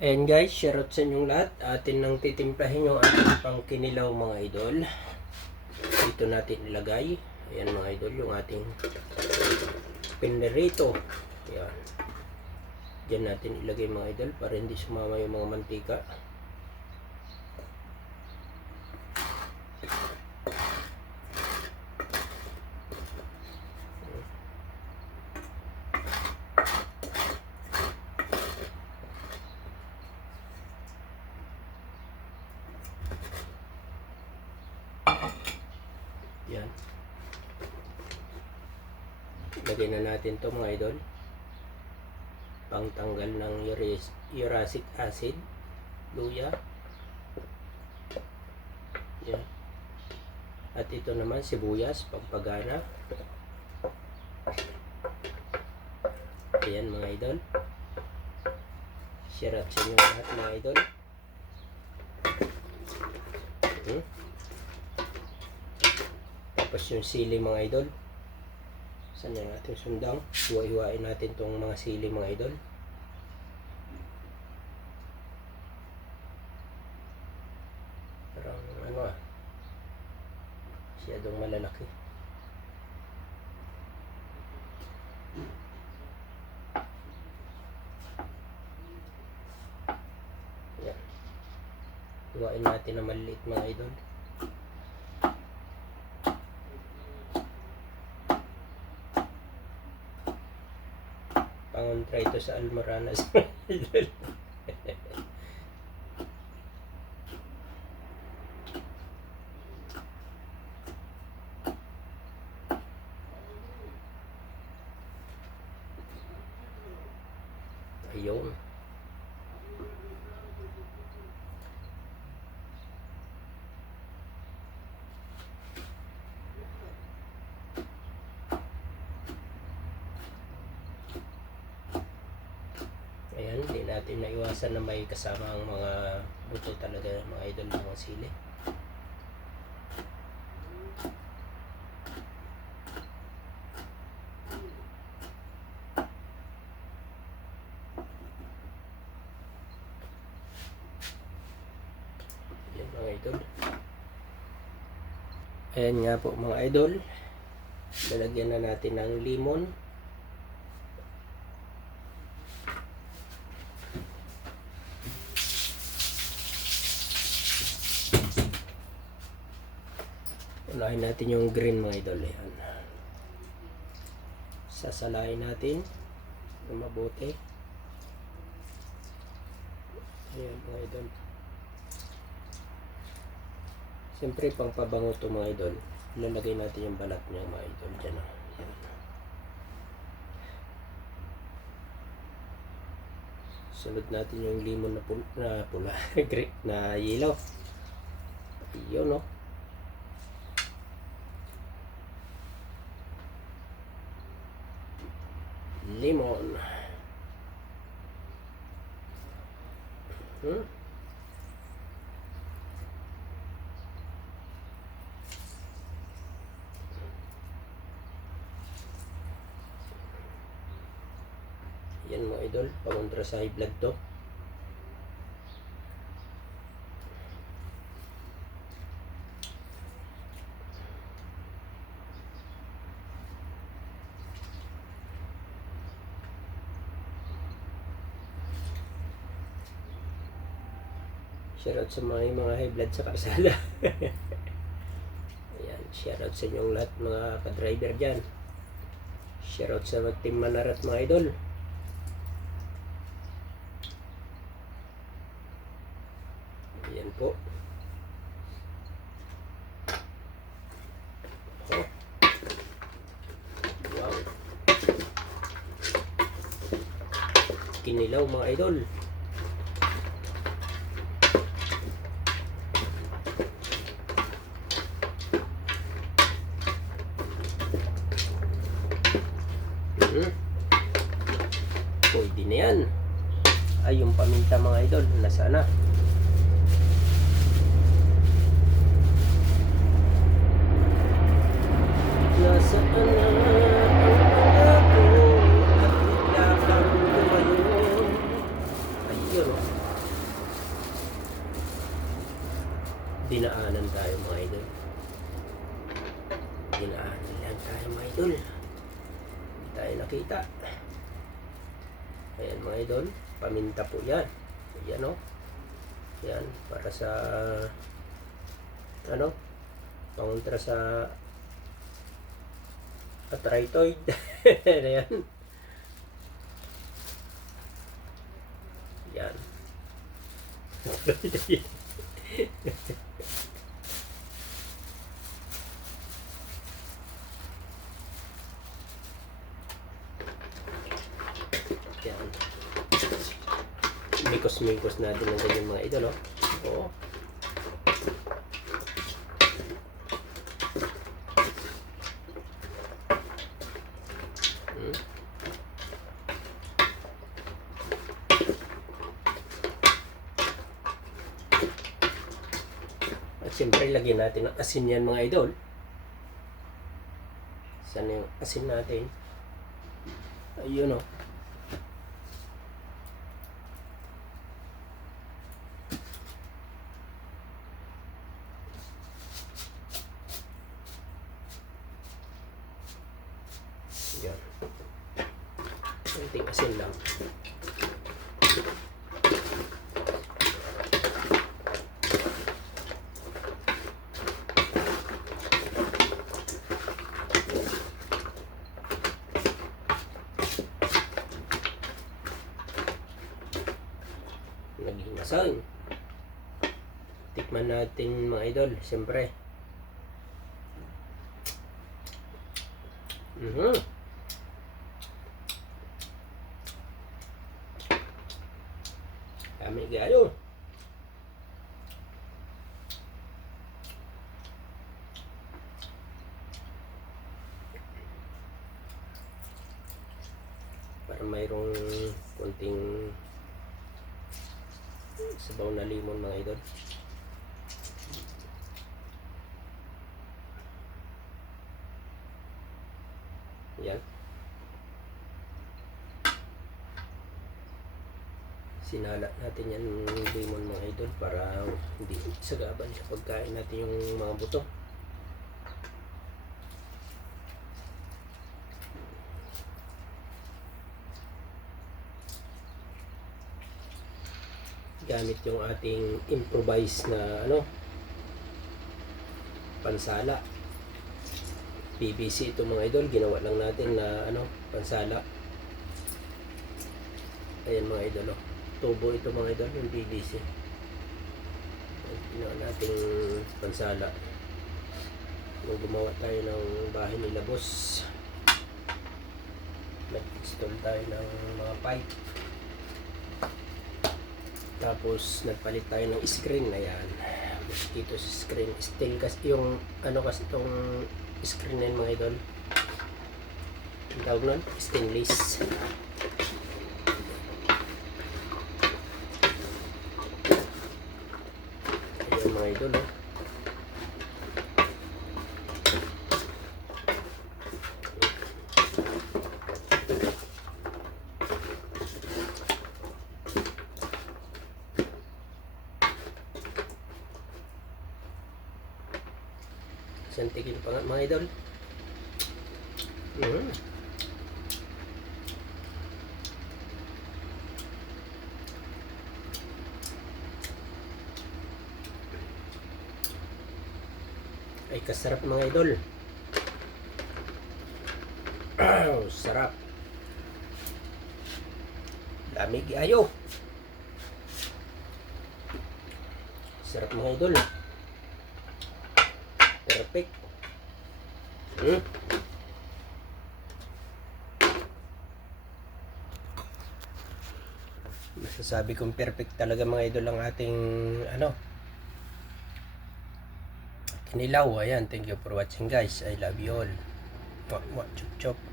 Ayan guys, shoutout sa inyong lahat. Atin nang titimplahin yung ating pang kinilaw mga idol. Dito natin ilagay. Ayan mga idol, yung ating pinirito. Ayan. Diyan natin ilagay mga idol para hindi sumama yung mga mantika. Yan. Lagay na natin to mga idol. Pangtanggal ng uric acid, luya. Yan. At ito naman sibuyas, pampagana. Ayan mga idol. Shoutout sa inyo lahat mga idol. Tapos yung sili mga idol. Saan yung ating sundang? Hiwa-hiwain natin tong mga sili mga idol. Parang masyadong malalaki. Yan. Hiwain natin na maliit mga idol. Pangontra ito sa Almoranas. Ayun. Ayan, hindi natin naiwasan na may kasama ang mga buto talaga mga idol ng mga sili. Ayan mga idol. Ayan nga po mga idol. Lalagyan na natin ng limon. Unahin natin yung green mga idol. Ayan. Sasalahin natin na mabuti. Ayan mga idol. Siyempre pang pabango ito mga idol. Ilalagay natin yung balat niya mga idol. Diyan o. Ayan. Sunod natin yung limon na pula. Na yellow. Ayun o. Lemon. Yan mga idol, pangontra sa high blood to. Shoutout sa mga high blood sa karsada. Ayan, shoutout sa inyong lahat mga ka-driver dyan. Shoutout sa Team Manarat mga idol. Ayan po. Oh. Wow. Kinilaw mga idol. Pwede na yan. Ay, yung paminta mga idol, nasaan na? Nasaan na ang pagkato at bigla kang lumayo. Ayun. dinaanan tayo mga idol. Dinaanan lang tayo mga idol. Hindi tayo nakita. Ayan mga idol, paminta po yan. Ayan o. Yan, para sa ano, pangontra sa arthritis. Ayan. Yan. Yan. Mikos-mikos natin ng ganyan mga idol, oh. Oo. At siyempre, lagyan natin ng asin yan mga idol. Saan yung asin natin? Ayun, oh. Yan. Kunting asin lang. Naging asin. Tikman natin mga idol, siyempre. Kami gayo. Para mayroong konting sabaw na limon mga idol. Yan. Sinala natin yan limon mga idol para hindi sagaban sa pagkain natin yung mga buto. Gamit yung ating improvised na ano, pansala. PVC ito mga idol, ginawa lang natin na ano, pansala. Ayan mga idol, oh. Tubo ito mga idol, yung PVC. Ginawa nating pansala. Nung gumawa tayo ng bahay nila boss, nag-install tayo ng mga pipe. Tapos nagpalit tayo ng screen. Ayan, dito sa screen steel kasi yung ano, kasi itong screen na yun mga idol, ang tawag nun, stainless. Ayan mga idol, oh. Santikin pa nga mga idol. Ay kasarap mga idol. Sarap. Lamig ayo. Sarap mga idol. Perfect. Masasabi kong perfect talaga mga idol ang ating ano, kinilaw. Ayan, thank you for watching guys. I love you all. Chop chop.